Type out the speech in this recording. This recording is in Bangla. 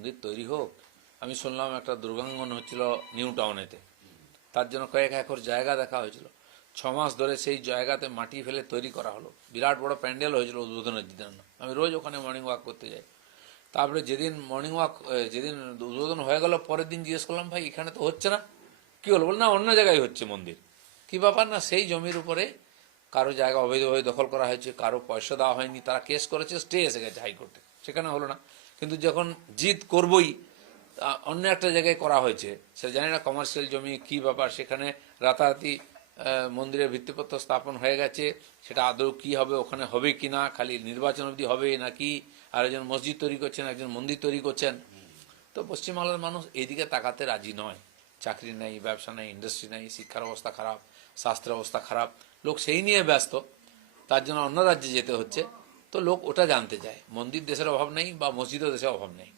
মন্দির তৈরি হোক, আমি শুনলাম একটা দুর্গাঙ্গন হচ্ছিল নিউ টাউনেতে। তার জন্য কয়েক একর জায়গা দেখা হয়েছিল। ছ মাস ধরে সেই জায়গাতে মাটি ফেলে তৈরি করা হলো। বিরাট বড় প্যান্ডেল হয়েছিল উদ্বোধনের দিন আমি রোজ ওখানে মর্নিং ওয়াক করতে যাই। তারপরে যেদিন মর্নিং ওয়াক যেদিন উদ্বোধন হয়ে গেল, পরের দিন জিজ্ঞেস করলাম, ভাই, এখানে তো হচ্ছে না? কি হলো? বল না, অন্য জায়গায় হচ্ছে মন্দির। কি ব্যাপার না, সেই জমির উপরে কারও জায়গা অবৈধভাবে দখল করা হয়েছে, কারও পয়সা দেওয়া হয়নি, তারা কেস করেছে স্টে এসে গেছে হাইকোর্টে। সেখানে হলো না। কিন্তু যখন জিত করবই অন্য একটা জায়গায় করা হয়েছে। সেটা জানি না কমার্শিয়াল জমি কি ব্যাপার, সেখানে রাতারাতি মন্দিরের ভিত্তিপত্র স্থাপন হয়ে গেছে, সেটা আদৌ কি হবে, ওখানে হবে কি না, খালি নির্বাচন অবধি হবে নাকি, আর একজন মসজিদ তৈরি করছেন, একজন মন্দির তৈরি করছেন। তো পশ্চিমবাংলার মানুষ এইদিকে তাকাতে রাজি নয়। চাকরি নেই, ব্যবসা নেই ইন্ডাস্ট্রি নেই, শিক্ষার অবস্থা খারাপ, স্বাস্থ্যের অবস্থা খারাপ, লোক সেই নিয়ে ব্যস্ত, তার জন্য অন্য রাজ্যে যেতে হচ্ছে। তো লোক ওটা জানতে চায়। মন্দির দেশের অভাব নেই বা মসজিদও দেশের অভাব নেই।